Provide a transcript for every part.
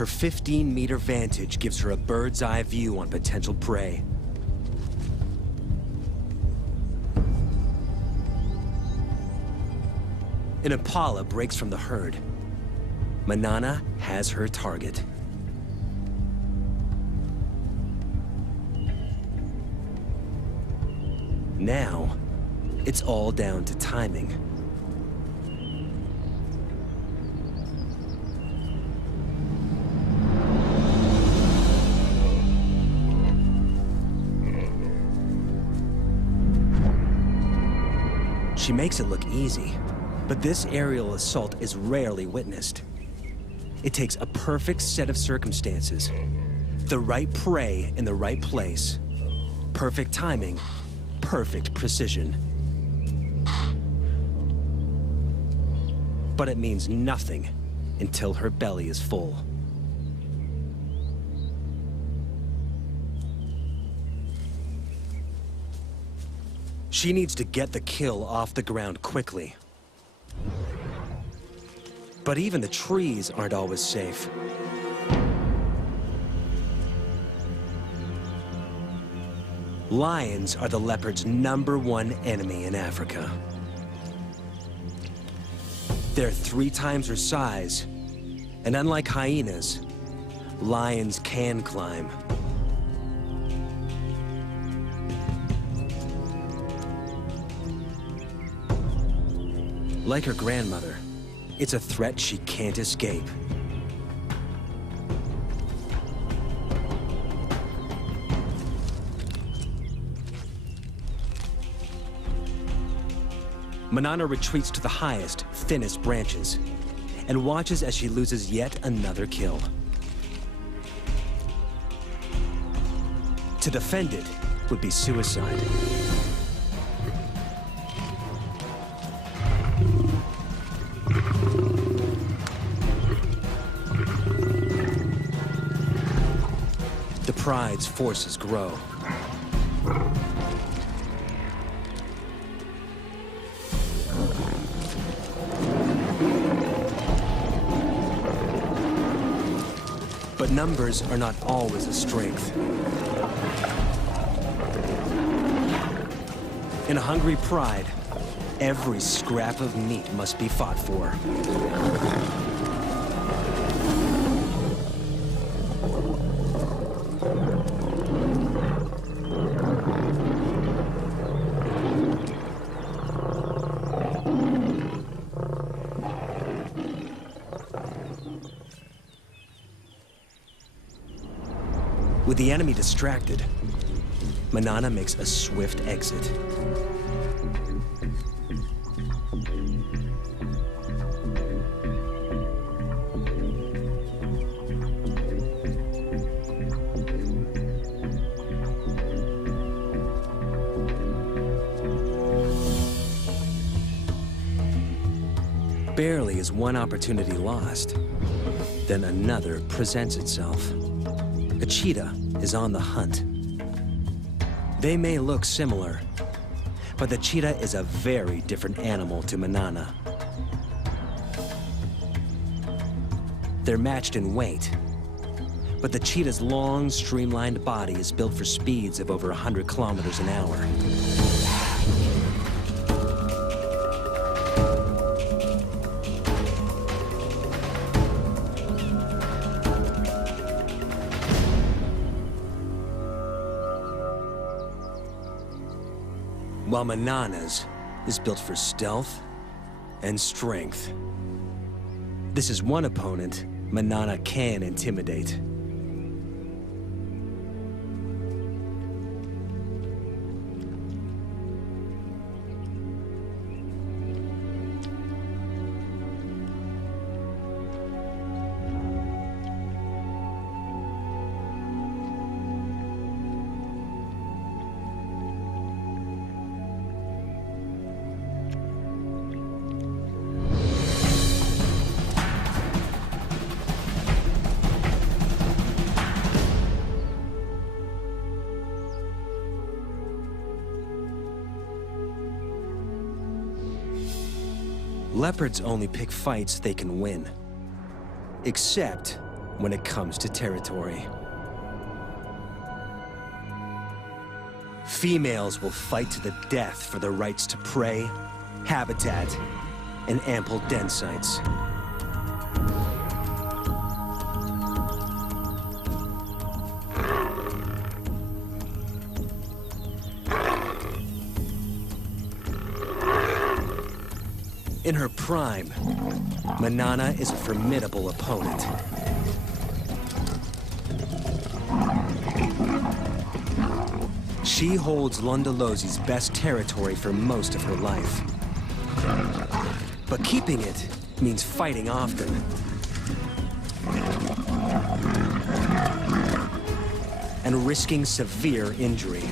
Her 15-meter vantage gives her a bird's-eye view on potential prey. An impala breaks from the herd. Manana has her target. Now, it's all down to timing. She makes it look easy, but this aerial assault is rarely witnessed. It takes a perfect set of circumstances, the right prey in the right place, perfect timing, perfect precision. But it means nothing until her belly is full. She needs to get the kill off the ground quickly. But even the trees aren't always safe. Lions are the leopard's #1 enemy in Africa. They're 3 times her size, and unlike hyenas, lions can climb. Like her grandmother, it's a threat she can't escape. Manana retreats to the highest, thinnest branches, and watches as she loses yet another kill. To defend it would be suicide. The pride's forces grow. But numbers are not always a strength. In a hungry pride, every scrap of meat must be fought for. With the enemy distracted, Manana makes a swift exit. Barely is one opportunity lost, then another presents itself. A cheetah is on the hunt. They may look similar, but the cheetah is a very different animal to Manana. They're matched in weight, but the cheetah's long, streamlined body is built for speeds of over 100 kilometers an hour. While Manana's is built for stealth and strength. This is one opponent Manana can intimidate. Leopards only pick fights they can win. Except when it comes to territory. Females will fight to the death for the rights to prey, habitat, and ample den sites. In her prime, Manana is a formidable opponent. She holds Londolosi's best territory for most of her life. But keeping it means fighting often. And risking severe injury.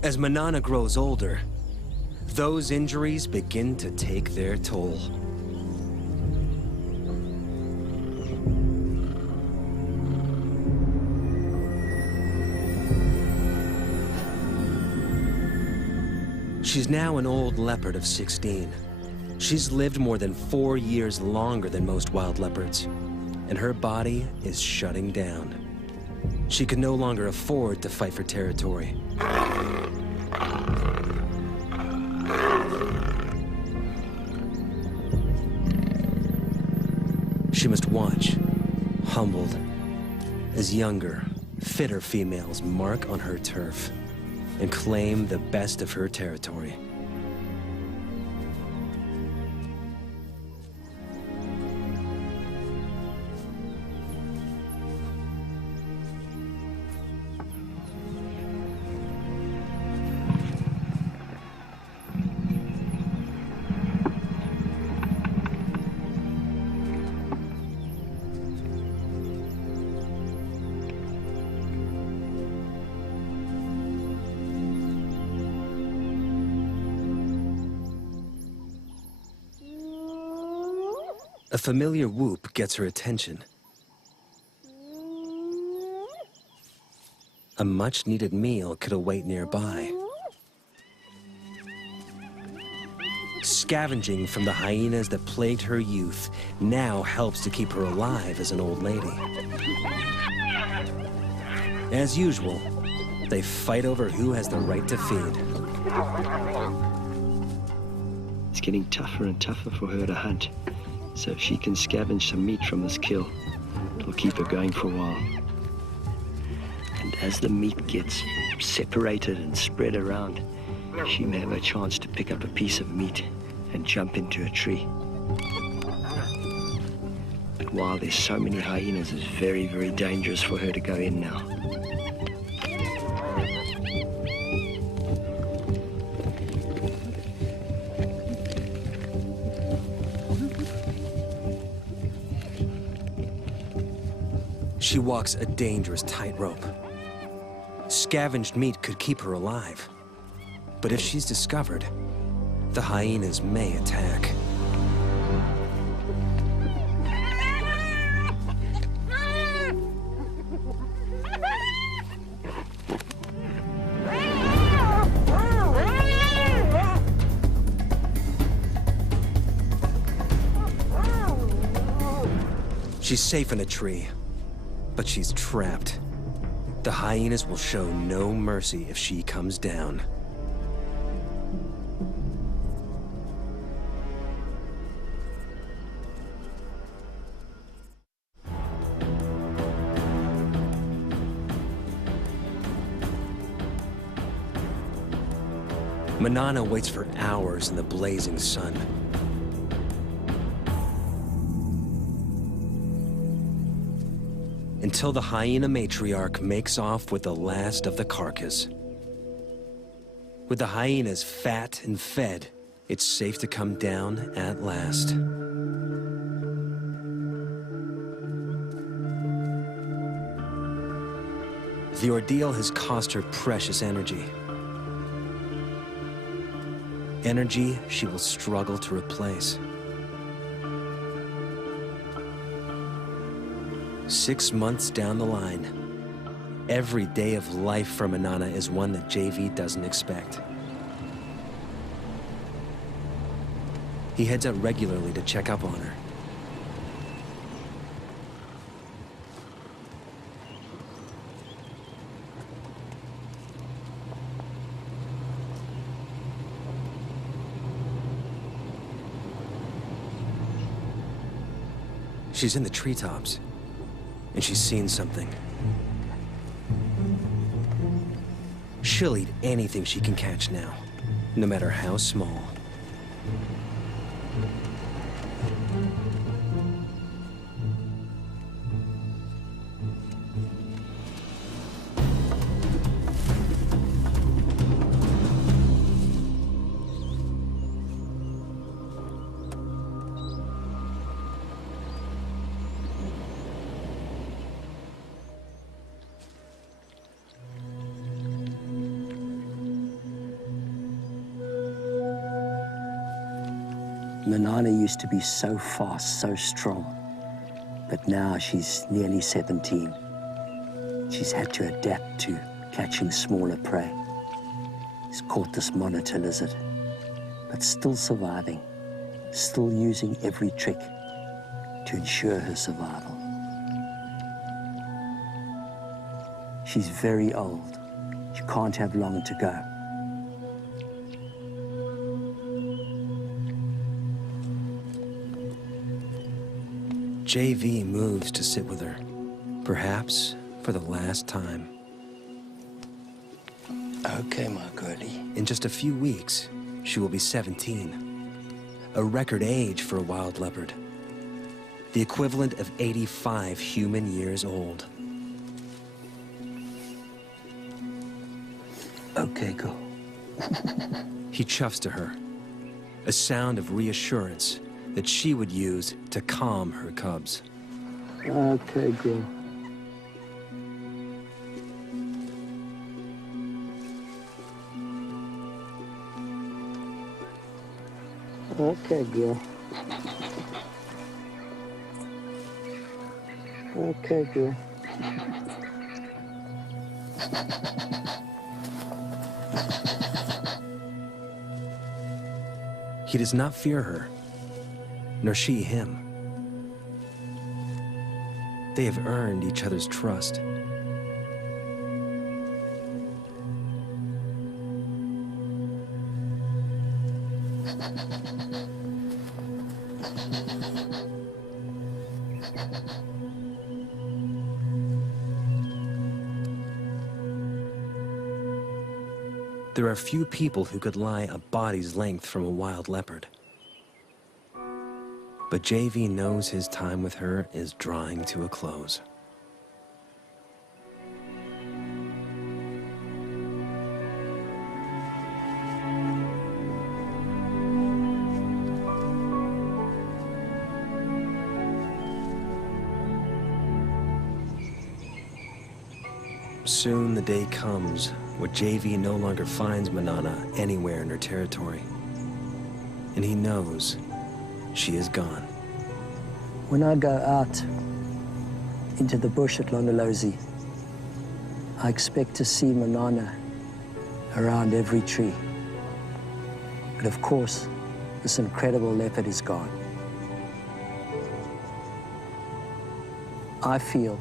As Manana grows older, those injuries begin to take their toll. She's now an old leopard of 16. She's lived more than 4 years longer than most wild leopards, and her body is shutting down. She can no longer afford to fight for territory. She must watch, humbled, as younger, fitter females mark on her turf and claim the best of her territory. A familiar whoop gets her attention. A much-needed meal could await nearby. Scavenging from the hyenas that plagued her youth now helps to keep her alive as an old lady. As usual, they fight over who has the right to feed. It's getting tougher and tougher for her to hunt. So if she can scavenge some meat from this kill, it'll keep her going for a while. And as the meat gets separated and spread around, she may have a chance to pick up a piece of meat and jump into a tree. But while there's so many hyenas, it's very, very dangerous for her to go in now. She walks a dangerous tightrope. Scavenged meat could keep her alive. But if she's discovered, the hyenas may attack. She's safe in a tree. But she's trapped. The hyenas will show no mercy if she comes down. Manana waits for hours in the blazing sun. Until the hyena matriarch makes off with the last of the carcass. With the hyenas fat and fed, it's safe to come down at last. The ordeal has cost her precious energy. Energy she will struggle to replace. 6 months down the line, every day of life for Manana is one that JV doesn't expect. He heads out regularly to check up on her. She's in the treetops, and she's seen something. She'll eat anything she can catch now, no matter how small. Manana used to be so fast, so strong, but now she's nearly 17. She's had to adapt to catching smaller prey. She's caught this monitor lizard, but still surviving, still using every trick to ensure her survival. She's very old. She can't have long to go. JV moves to sit with her, perhaps for the last time. Okay, my girlie. In just a few weeks, she will be 17, a record age for a wild leopard, the equivalent of 85 human years old. Okay, go. He chuffs to her, a sound of reassurance that she would use to calm her cubs. Okay, girl. Okay, girl. Okay, girl. He does not fear her, nor she him. They have earned each other's trust. There are few people who could lie a body's length from a wild leopard. But JV knows his time with her is drawing to a close. Soon the day comes where JV no longer finds Manana anywhere in her territory. And he knows she is gone. When I go out into the bush at Londolozi, I expect to see Manana around every tree. But of course, this incredible leopard is gone. I feel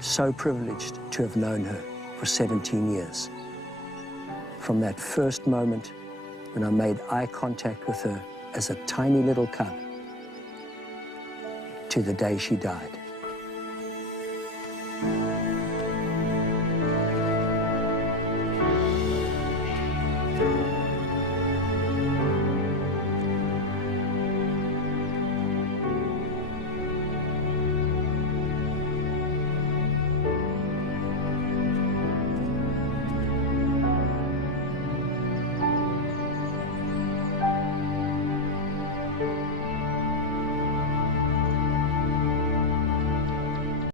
so privileged to have known her for 17 years. From that first moment when I made eye contact with her as a tiny little cub, to the day she died.